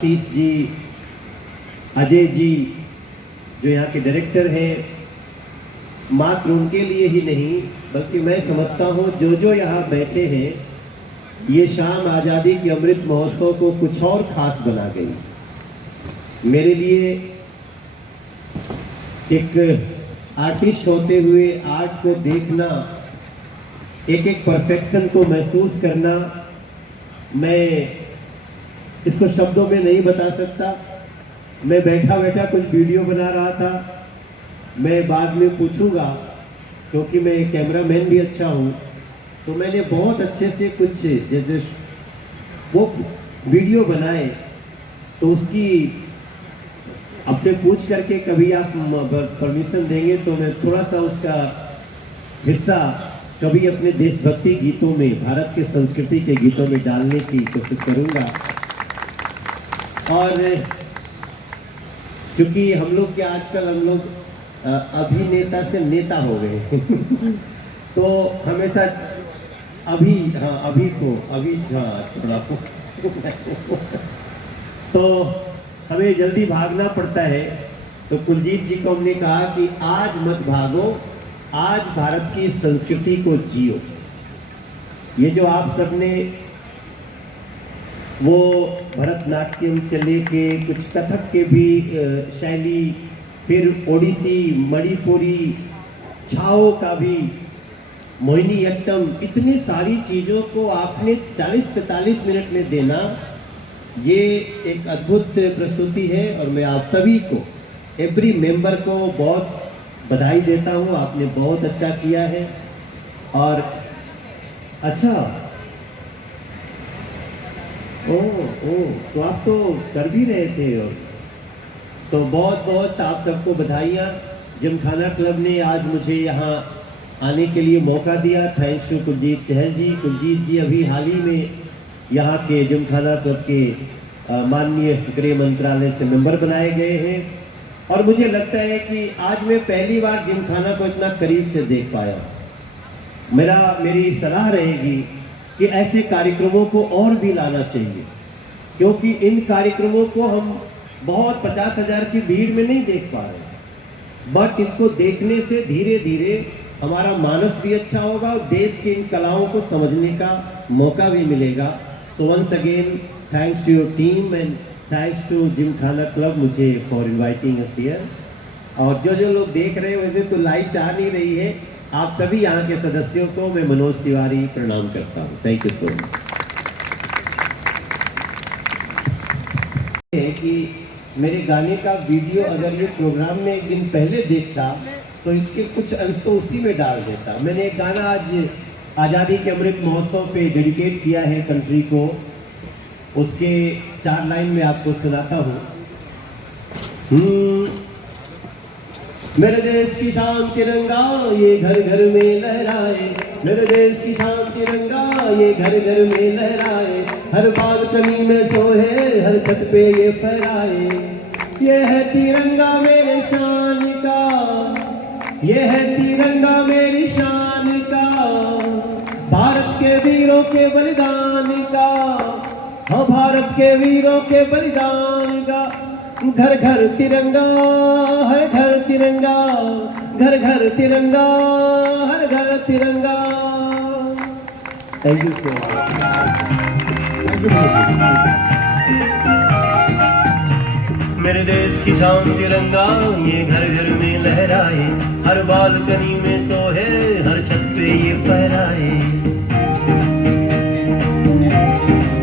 आशीष जी, अजय जी जो यहाँ के डायरेक्टर हैं, मात्र उनके लिए ही नहीं बल्कि मैं समझता हूँ जो जो यहाँ बैठे हैं, ये शाम आज़ादी के अमृत महोत्सव को कुछ और खास बना गई। मेरे लिए एक आर्टिस्ट होते हुए आर्ट को देखना, एक एक परफेक्शन को महसूस करना, मैं इसको शब्दों में नहीं बता सकता। मैं बैठा बैठा कुछ वीडियो बना रहा था, मैं बाद में पूछूंगा क्योंकि मैं कैमरामैन भी अच्छा हूँ, तो मैंने बहुत अच्छे से कुछ जैसे वो वीडियो बनाए, तो उसकी आपसे पूछ करके कभी आप परमिशन देंगे तो मैं थोड़ा सा उसका हिस्सा कभी अपने देशभक्ति गीतों में, भारत के संस्कृति के गीतों में डालने की कोशिश करूँगा। और क्योंकि हम लोग के आजकल हम लोग अभिनेता से नेता हो गए तो हमेशा अभी छोड़ा तो हमें जल्दी भागना पड़ता है। तो कुलजीत जी को हमने कहा कि आज मत भागो, आज भारत की संस्कृति को जियो। ये जो आप सबने वो भरतनाट्यम से लेके कुछ कथक के भी शैली, फिर ओडिसी, मणिपुरी, छाओ का भी, मोहिनीअट्टम, इतनी सारी चीज़ों को आपने 40-45 मिनट में देना, ये एक अद्भुत प्रस्तुति है। और मैं आप सभी को, एवरी मेंबर को बहुत बधाई देता हूँ। आपने बहुत अच्छा किया है। और अच्छा, तो आप तो कर भी रहे थे। और तो बहुत बहुत आप सबको बधाइयाँ। जिमखाना क्लब ने आज मुझे यहाँ आने के लिए मौका दिया। थैंक्स टू कुलजीत चहल जी। कुलजीत जी अभी हाल ही में यहाँ के जिमखाना क्लब के माननीय गृह मंत्रालय से मेंबर बनाए गए हैं। और मुझे लगता है कि आज मैं पहली बार जिमखाना को इतना करीब से देख पाया। मेरी सलाह रहेगी कि ऐसे कार्यक्रमों को और भी लाना चाहिए, क्योंकि इन कार्यक्रमों को हम बहुत 50,000 की भीड़ में नहीं देख पा रहे, बट इसको देखने से धीरे धीरे हमारा मानस भी अच्छा होगा और देश की इन कलाओं को समझने का मौका भी मिलेगा। So once again thanks to your team and thanks to Gymkhana club मुझे फॉर इन्वाइटिंग अस हियर। और जो लोग देख रहे हैं, वैसे तो लाइट आ नहीं रही है, आप सभी यहाँ के सदस्यों को मैं मनोज तिवारी प्रणाम करता हूँ। Thank you so much. कि मेरे गाने का वीडियो अगर ये प्रोग्राम में एक दिन पहले देखता तो इसके कुछ अंश तो उसी में डाल देता। मैंने एक गाना आज आज़ादी के अमृत महोत्सव पे डेडिकेट किया है कंट्री को, उसके 4 लाइन में आपको सुनाता हूँ। मेरे देश की शान तिरंगा ये घर घर में लहराए, मेरे देश की शान तिरंगा ये घर घर में लहराए, हर बालकनी में सोहे, हर छत पे ये फहराए। ये है तिरंगा मेरे शान का, ये है तिरंगा मेरी शान का, भारत के वीरों के बलिदान का, हाँ भारत के वीरों के बलिदान का। घर घर तिरंगा है, घर तिरंगा, घर घर तिरंगा, हर घर तिरंगा। थैंक यू सो मेरे देश की शान तिरंगा ये घर घर में लहराए, हर बालकनी में सोहे, हर छत पे ये फहराए।